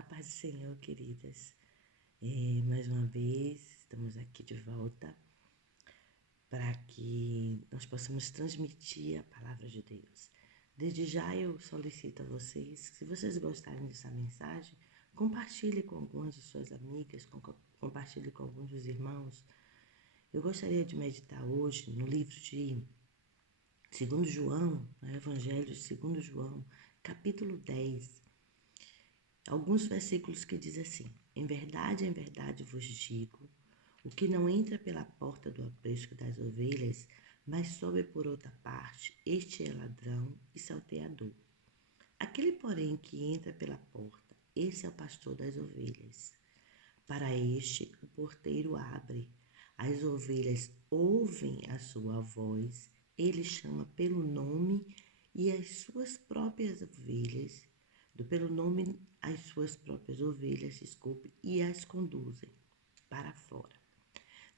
A paz do Senhor, queridas. Mais uma vez, estamos aqui de volta para que nós possamos transmitir a palavra de Deus. Desde já eu solicito a vocês, se vocês gostarem dessa mensagem, compartilhe com algumas de suas amigas, compartilhe com alguns dos irmãos. Eu gostaria de meditar hoje no livro de 2 João, no Evangelho de 2 João, capítulo 10. Alguns versículos que diz assim: em verdade vos digo, o que não entra pela porta do aprisco das ovelhas, mas sobe por outra parte, este é ladrão e salteador. Aquele, porém, que entra pela porta, esse é o pastor das ovelhas. Para este, o porteiro abre. As ovelhas ouvem a sua voz, ele chama pelo nome e as suas próprias ovelhas, pelo nome as suas próprias ovelhas, e as conduzem para fora.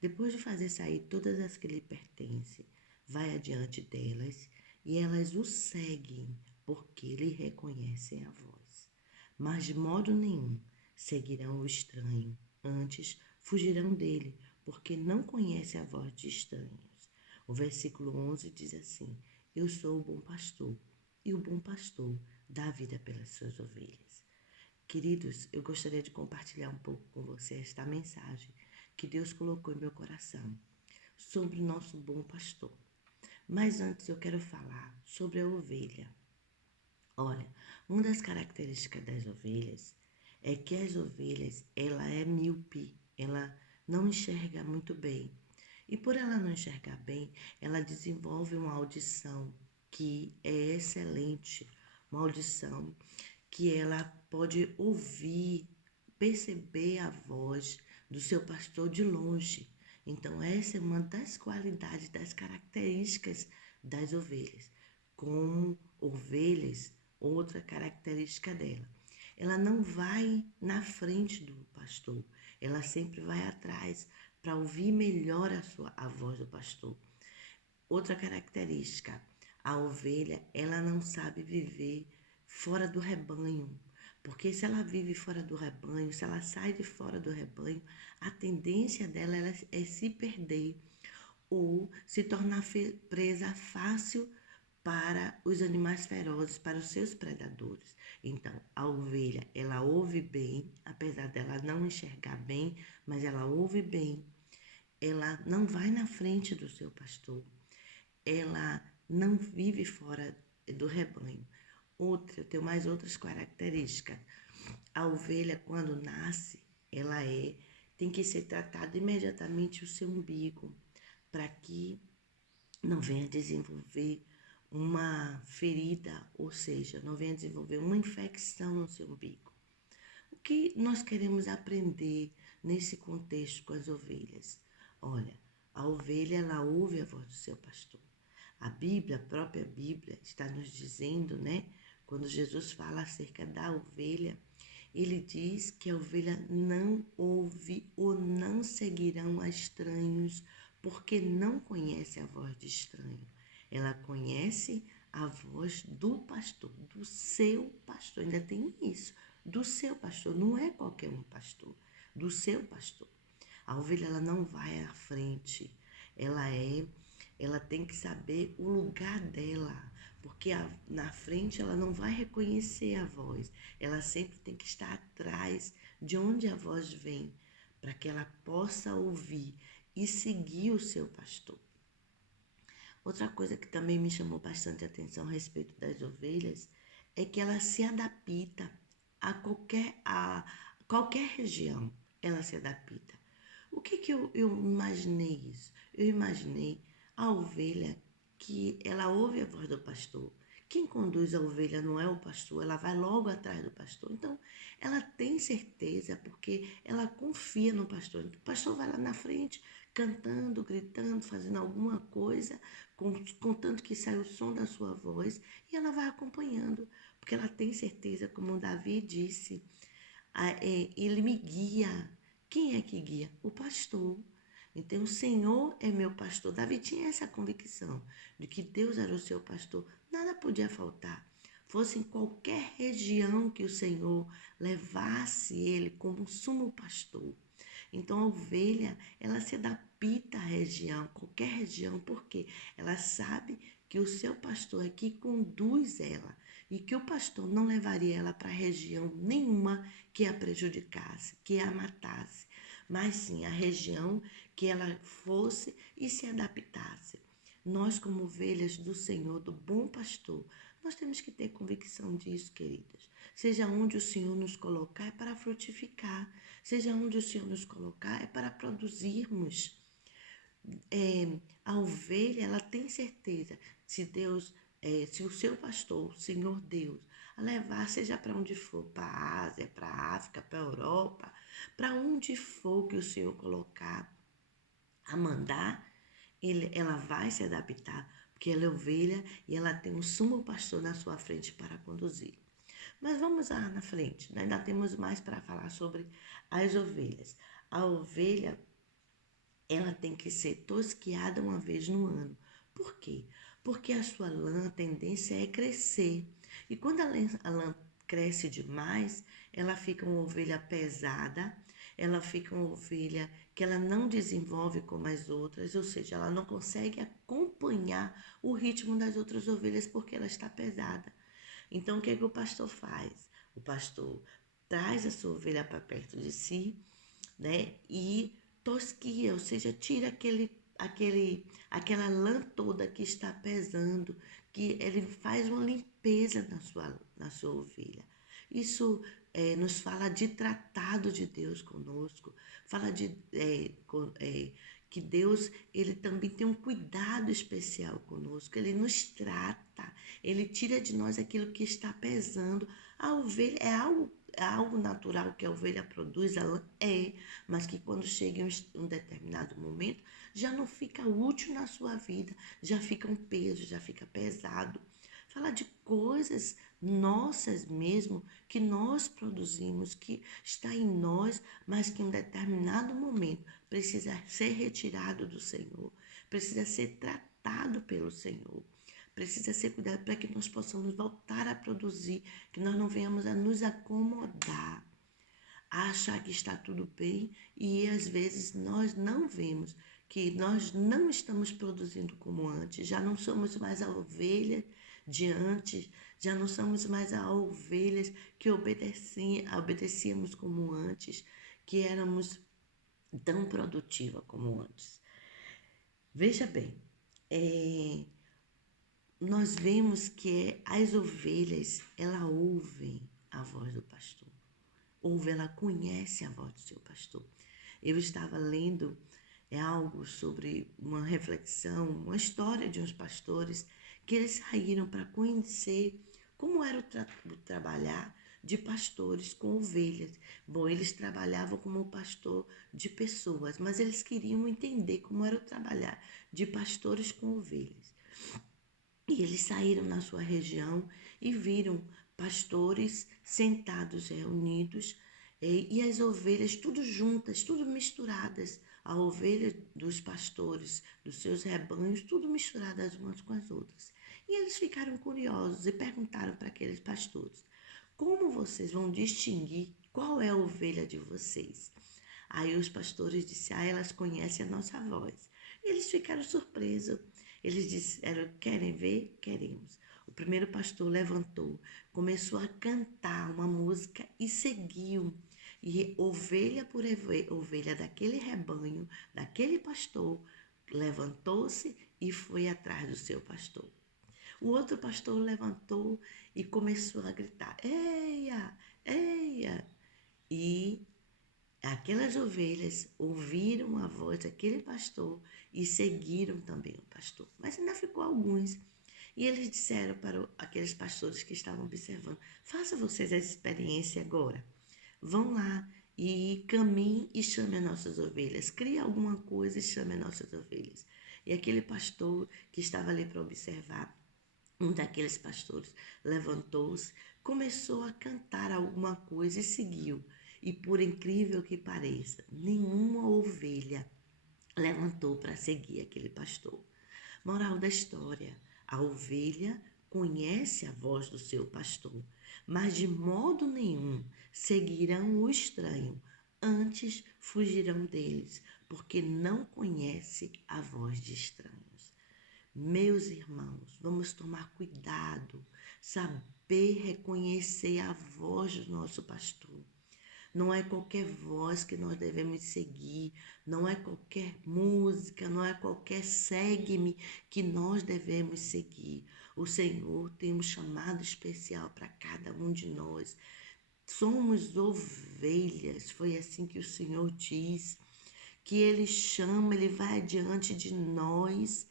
Depois de fazer sair todas as que lhe pertencem, vai adiante delas e elas o seguem, porque lhe reconhecem a voz. Mas de modo nenhum seguirão o estranho, antes fugirão dele, porque não conhecem a voz de estranhos. O versículo 11 diz assim: eu sou o bom pastor, e o bom pastor dá a vida pelas suas ovelhas. Queridos, eu gostaria de compartilhar um pouco com você esta mensagem que Deus colocou em meu coração sobre o nosso bom pastor. Mas antes eu quero falar sobre a ovelha. Olha, uma das características das ovelhas é que as ovelhas, ela é míope, ela não enxerga muito bem. E por ela não enxergar bem, ela desenvolve uma audição que é excelente, uma audição que ela pode ouvir, perceber a voz do seu pastor de longe. Então, essa é uma das qualidades, das características das ovelhas. Como ovelhas, outra característica dela. Ela não vai na frente do pastor, ela sempre vai atrás para ouvir melhor a voz do pastor. Outra característica, a ovelha, ela não sabe viver fora do rebanho, porque se ela vive fora do rebanho, se ela sai de fora do rebanho, a tendência dela é se perder ou se tornar presa fácil para os animais ferozes, para os seus predadores. Então, a ovelha, ela ouve bem, apesar dela não enxergar bem, mas ela ouve bem. Ela não vai na frente do seu pastor. Ela não vive fora do rebanho. Eu tenho mais outras características. A ovelha, quando nasce, tem que ser tratada imediatamente o seu umbigo, para que não venha desenvolver uma ferida, ou seja, não venha desenvolver uma infecção no seu umbigo. O que nós queremos aprender nesse contexto com as ovelhas? Olha, a ovelha, ela ouve a voz do seu pastor. A Bíblia, a própria Bíblia, está nos dizendo, né? Quando Jesus fala acerca da ovelha, ele diz que a ovelha não ouve ou não seguirão a estranhos, porque não conhece a voz de estranho. Ela conhece a voz do pastor, do seu pastor. Ainda tem isso, do seu pastor. Não é qualquer um pastor, do seu pastor. A ovelha, ela não vai à frente. Ela tem que saber o lugar dela, porque na frente ela não vai reconhecer a voz. Ela sempre tem que estar atrás de onde a voz vem, para que ela possa ouvir e seguir o seu pastor. Outra coisa que também me chamou bastante atenção a respeito das ovelhas é que ela se adapta a qualquer região. Ela se adapta. O que eu imaginei isso? Eu imaginei a ovelha que ela ouve a voz do pastor. Quem conduz a ovelha não é o pastor, ela vai logo atrás do pastor. Então, ela tem certeza porque ela confia no pastor. O pastor vai lá na frente, cantando, gritando, fazendo alguma coisa, contanto que sai o som da sua voz, e ela vai acompanhando, porque ela tem certeza, como Davi disse, ele me guia. Quem é que guia? O pastor. Então, o Senhor é meu pastor. Davi tinha essa convicção de que Deus era o seu pastor. Nada podia faltar. fosse em qualquer região que o Senhor levasse ele como sumo pastor. Então a ovelha, ela se adapta à região, qualquer região, porque ela sabe que o seu pastor é que conduz ela e que o pastor não levaria ela para região nenhuma que a prejudicasse, que a matasse, mas sim a região que ela fosse e se adaptasse. Nós, como ovelhas do Senhor, do bom pastor, nós temos que ter convicção disso, queridas. Seja onde o Senhor nos colocar, é para frutificar. Seja onde o Senhor nos colocar, é para produzirmos. A ovelha, ela tem certeza, se Deus, se o seu pastor, o Senhor Deus, a levar, seja para onde for, para a Ásia, para a África, para a Europa, para onde for que o Senhor colocar, a mandar, ela vai se adaptar, porque ela é ovelha e ela tem um sumo pastor na sua frente para conduzir. Mas vamos lá na frente, ainda temos mais para falar sobre as ovelhas. A ovelha, ela tem que ser tosquiada uma vez no ano. Por quê? Porque a sua lã, a tendência é crescer. E quando a lã cresce demais, ela fica uma ovelha pesada, ela fica uma ovelha que ela não desenvolve como as outras, ou seja, ela não consegue acompanhar o ritmo das outras ovelhas porque ela está pesada. Então, o que é que o pastor faz? O pastor traz a sua ovelha para perto de si, né? E tosquia, ou seja, tira aquela lã toda que está pesando, que ele faz uma limpeza na sua ovelha. Isso nos fala de tratado de Deus conosco, fala que Deus, ele também tem um cuidado especial conosco, ele nos trata, ele tira de nós aquilo que está pesando. A ovelha é algo natural que a ovelha produz, ela mas que quando chega em um determinado momento, já não fica útil na sua vida, já fica um peso, já fica pesado. Falar de coisas nossas mesmo, que nós produzimos, que está em nós, mas que em um determinado momento precisa ser retirado do Senhor, precisa ser tratado pelo Senhor. Precisa ser cuidado para que nós possamos voltar a produzir, que nós não venhamos a nos acomodar, a achar que está tudo bem e às vezes nós não vemos que nós não estamos produzindo como antes, já não somos mais a ovelha de antes, já não somos mais a ovelhas que obedecíamos como antes, que éramos tão produtiva como antes. Veja bem, nós vemos que as ovelhas, ela ouvem a voz do pastor. Ela conhece a voz do seu pastor. Eu estava lendo algo sobre uma reflexão, uma história de uns pastores que eles saíram para conhecer como era o trabalhar de pastores com ovelhas. Bom, eles trabalhavam como pastor de pessoas, mas eles queriam entender como era o trabalhar de pastores com ovelhas. E eles saíram na sua região e viram pastores sentados, reunidos, e as ovelhas tudo juntas, tudo misturadas. A ovelha dos pastores, dos seus rebanhos, tudo misturadas umas com as outras. E eles ficaram curiosos e perguntaram para aqueles pastores: como vocês vão distinguir qual é a ovelha de vocês? Aí os pastores disseram: elas conhecem a nossa voz. E eles ficaram surpresos. Eles disseram: querem ver? Queremos. O primeiro pastor levantou, começou a cantar uma música e seguiu. E ovelha por ovelha daquele rebanho, daquele pastor, levantou-se e foi atrás do seu pastor. O outro pastor levantou e começou a gritar: eia, eia! E aquelas ovelhas ouviram a voz daquele pastor e seguiram também o pastor. Mas ainda ficou alguns. E eles disseram para aqueles pastores que estavam observando: faça vocês essa experiência agora. Vão lá e caminhem e chame as nossas ovelhas. Crie alguma coisa e chame as nossas ovelhas. E aquele pastor que estava ali para observar, um daqueles pastores, levantou-se, começou a cantar alguma coisa e seguiu. E por incrível que pareça, nenhuma ovelha levantou para seguir aquele pastor. Moral da história: a ovelha conhece a voz do seu pastor, mas de modo nenhum seguirão o estranho, antes fugirão deles, porque não conhece a voz de estranhos. Meus irmãos, vamos tomar cuidado, saber reconhecer a voz do nosso pastor. Não é qualquer voz que nós devemos seguir, não é qualquer música, não é qualquer segue-me que nós devemos seguir. O Senhor tem um chamado especial para cada um de nós. Somos ovelhas, foi assim que o Senhor diz, que Ele chama, Ele vai adiante de nós,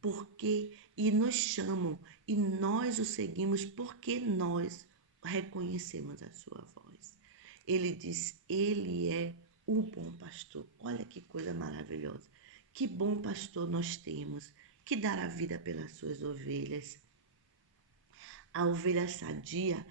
porque e nos chamam, e nós o seguimos porque nós reconhecemos a sua voz. Ele diz, ele é o bom pastor. Olha que coisa maravilhosa. Que bom pastor nós temos, que dará vida pelas suas ovelhas. A ovelha sadia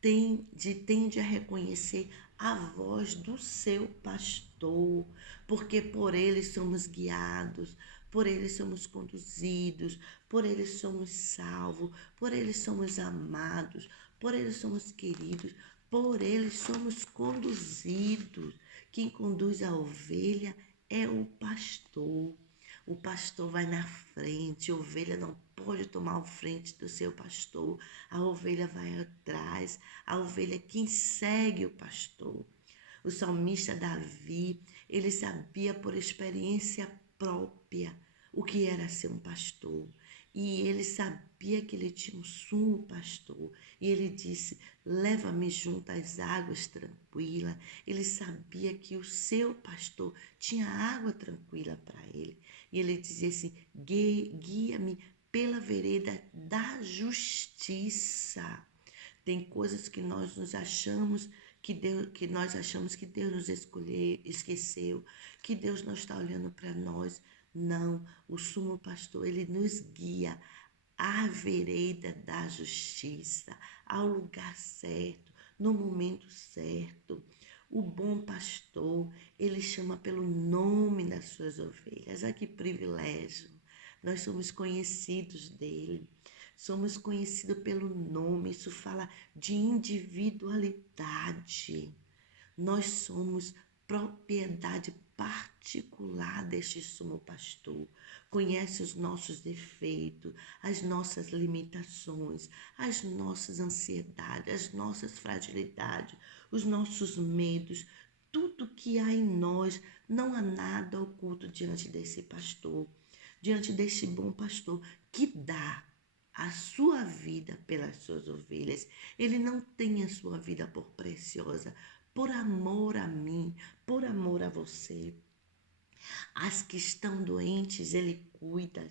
tende a reconhecer a voz do seu pastor, porque por ele somos guiados, por ele somos conduzidos, por ele somos salvos, por ele somos amados, por ele somos queridos, por ele somos conduzidos. Quem conduz a ovelha é o pastor. O pastor vai na frente, a ovelha não pode tomar a frente do seu pastor, a ovelha vai atrás, a ovelha é quem segue o pastor. O salmista Davi, ele sabia por experiência própria o que era ser um pastor. E ele sabia que ele tinha um sumo pastor. E ele disse, leva-me junto às águas tranquilas. Ele sabia que o seu pastor tinha água tranquila para ele. E ele dizia assim, guia-me pela vereda da justiça. Tem coisas que nós nos achamos que nós achamos que Deus nos esqueceu, que Deus não está olhando para nós. Não, o sumo pastor, ele nos guia à vereda da justiça, ao lugar certo, no momento certo. O bom pastor, ele chama pelo nome das suas ovelhas. Ah, que privilégio! Nós somos conhecidos dele. Somos conhecidos pelo nome, isso fala de individualidade. Nós somos propriedade particular deste sumo pastor. Conhece os nossos defeitos, as nossas limitações, as nossas ansiedades, as nossas fragilidades, os nossos medos, tudo que há em nós. Não há nada oculto diante desse pastor, diante deste bom pastor que dá a sua vida pelas suas ovelhas. Ele não tem a sua vida por preciosa, por amor a mim, por amor a você. As que estão doentes, ele cuida.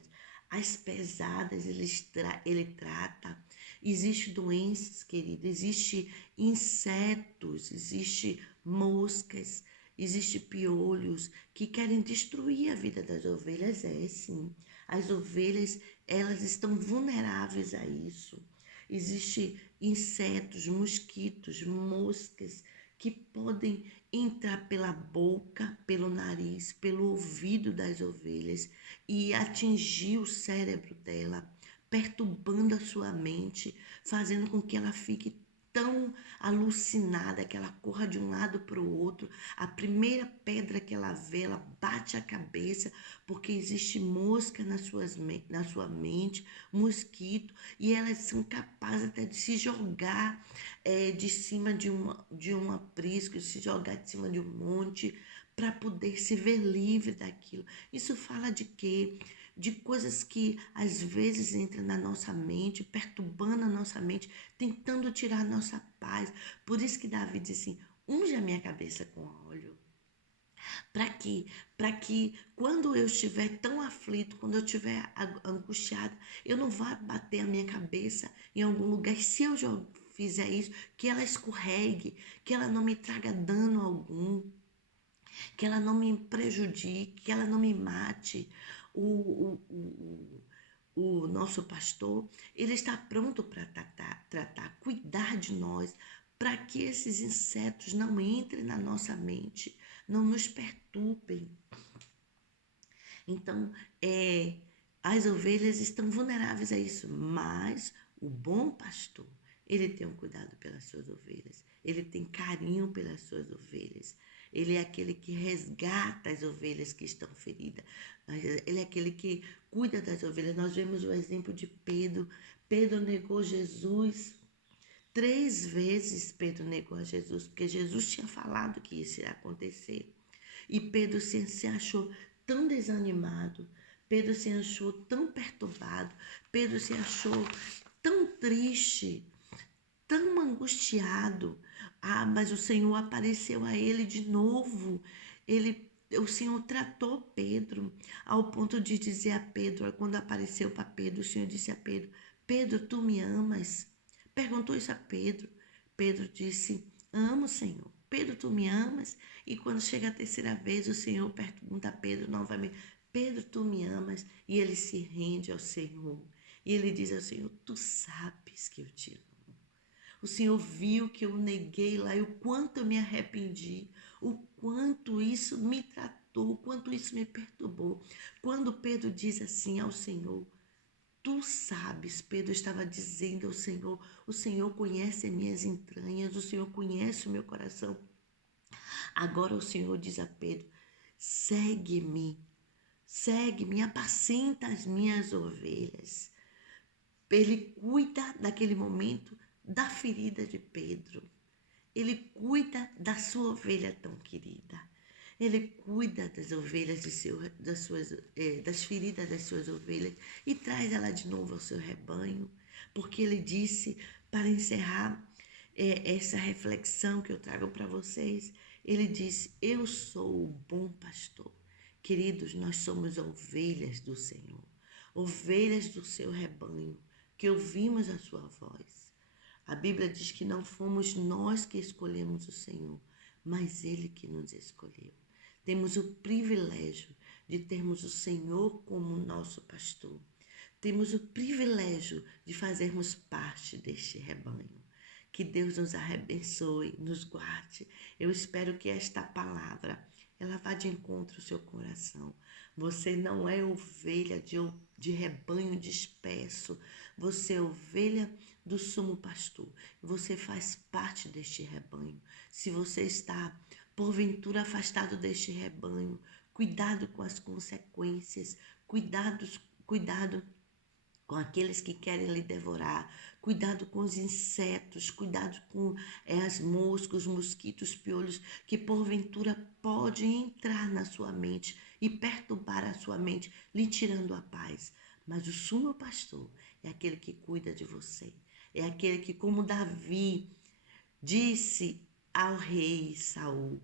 As pesadas, ele trata. Existem doenças, querido, existem insetos, existem moscas, existem piolhos que querem destruir a vida das ovelhas. É, sim. As ovelhas, elas estão vulneráveis a isso. Existem insetos, mosquitos, moscas que podem entrar pela boca, pelo nariz, pelo ouvido das ovelhas e atingir o cérebro dela, perturbando a sua mente, fazendo com que ela fique tão alucinada que ela corra de um lado para o outro. A primeira pedra que ela vê, ela bate a cabeça, porque existe mosca na sua mente, mosquito, e elas são capazes até de se jogar de cima de um aprisco, se jogar de cima de um monte, para poder se ver livre daquilo. Isso fala de quê? De coisas que às vezes entram na nossa mente, perturbando a nossa mente, tentando tirar a nossa paz. Por isso que Davi diz assim, unge a minha cabeça com óleo. Para quê? Para que quando eu estiver tão aflito, quando eu estiver angustiada, eu não vá bater a minha cabeça em algum lugar. Se eu já fizer isso, que ela escorregue, que ela não me traga dano algum, que ela não me prejudique, que ela não me mate. O nosso pastor, ele está pronto para tratar, cuidar de nós, para que esses insetos não entrem na nossa mente, não nos perturbem. Então, as ovelhas estão vulneráveis a isso, mas O bom pastor, ele tem um cuidado pelas suas ovelhas. Ele tem carinho pelas suas ovelhas. Ele é aquele que resgata as ovelhas que estão feridas. Ele é aquele que cuida das ovelhas. Nós vemos o exemplo de Pedro. Pedro negou Jesus 3 vezes. Pedro negou a Jesus, porque Jesus tinha falado que isso ia acontecer. E Pedro se achou tão desanimado, Pedro se achou tão perturbado, Pedro se achou tão triste, tão angustiado. Mas o Senhor apareceu a ele de novo. O Senhor tratou Pedro ao ponto de dizer a Pedro, quando apareceu para Pedro, o Senhor disse a Pedro: Pedro, tu me amas? Perguntou isso a Pedro. Pedro disse: amo, Senhor. Pedro, tu me amas? E quando chega a terceira vez, o Senhor pergunta a Pedro novamente: Pedro, tu me amas? E ele se rende ao Senhor. E ele diz ao Senhor: tu sabes que eu te amo. O Senhor viu que eu neguei lá e o quanto eu me arrependi, o quanto isso me tratou, o quanto isso me perturbou. Quando Pedro diz assim ao Senhor: tu sabes, Pedro estava dizendo ao Senhor: o Senhor conhece as minhas entranhas, o Senhor conhece o meu coração. Agora o Senhor diz a Pedro: segue-me, segue-me, apacenta as minhas ovelhas. Ele cuida daquele momento da ferida de Pedro. Ele cuida da sua ovelha tão querida. Ele cuida das ovelhas das feridas das suas ovelhas e traz ela de novo ao seu rebanho, porque ele disse, para encerrar essa reflexão que eu trago para vocês, ele disse: eu sou o bom pastor. Queridos, nós somos ovelhas do Senhor, ovelhas do seu rebanho, que ouvimos a sua voz. A Bíblia diz que não fomos nós que escolhemos o Senhor, mas Ele que nos escolheu. Temos o privilégio de termos o Senhor como nosso pastor. Temos o privilégio de fazermos parte deste rebanho. Que Deus nos abençoe, nos guarde. Eu espero que esta palavra, ela vá de encontro ao seu coração. Você não é ovelha de rebanho disperso. Você é ovelha do sumo pastor. Você faz parte deste rebanho. Se você está, porventura, afastado deste rebanho, cuidado com as consequências. Cuidado com aqueles que querem lhe devorar, cuidado com os insetos, cuidado com as moscas, os mosquitos, piolhos, que porventura podem entrar na sua mente e perturbar a sua mente, lhe tirando a paz. Mas o sumo pastor é aquele que cuida de você, é aquele que, como Davi disse ao rei Saul,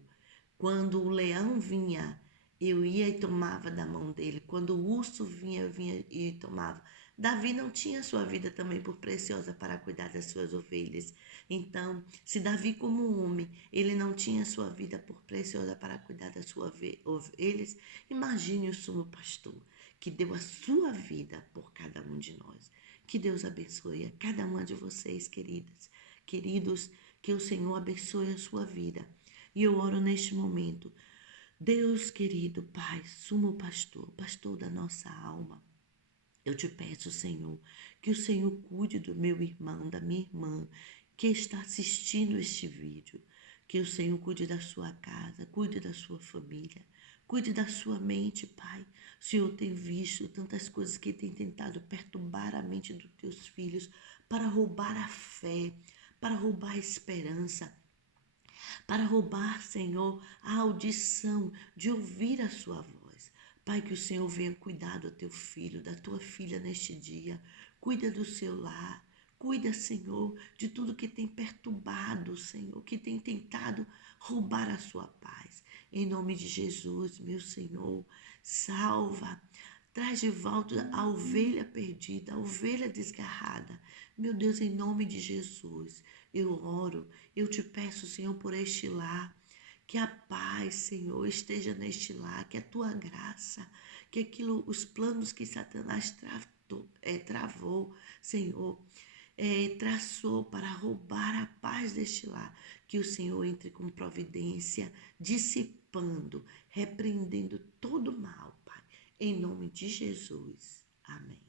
quando o leão vinha, eu ia e tomava da mão dele. Quando o urso vinha, eu vinha e tomava. Davi não tinha sua vida também por preciosa para cuidar das suas ovelhas. Então, se Davi, como homem, ele não tinha sua vida por preciosa para cuidar das suas ovelhas, imagine o sumo pastor, que deu a sua vida por cada um de nós. Que Deus abençoe a cada uma de vocês, queridos, que o Senhor abençoe a sua vida. E eu oro neste momento: Deus querido, Pai, sumo pastor, pastor da nossa alma, eu te peço, Senhor, que o Senhor cuide do meu irmão, da minha irmã, que está assistindo este vídeo. Que o Senhor cuide da sua casa, cuide da sua família, cuide da sua mente, Pai. O Senhor tem visto tantas coisas que tem tentado perturbar a mente dos teus filhos para roubar a fé, para roubar a esperança, para roubar, Senhor, a audição de ouvir a sua voz. Pai, que o Senhor venha cuidar do teu filho, da tua filha neste dia. Cuida do seu lar. Cuida, Senhor, de tudo que tem perturbado, Senhor, que tem tentado roubar a sua paz. Em nome de Jesus, meu Senhor, salva. Traz de volta a ovelha perdida, a ovelha desgarrada. Meu Deus, em nome de Jesus, eu oro, eu te peço, Senhor, por este lar. Que a paz, Senhor, esteja neste lar, que a tua graça, que os planos que Satanás travou, Senhor, traçou para roubar a paz deste lar, que o Senhor entre com providência, dissipando, repreendendo todo o mal, Pai, em nome de Jesus. Amém.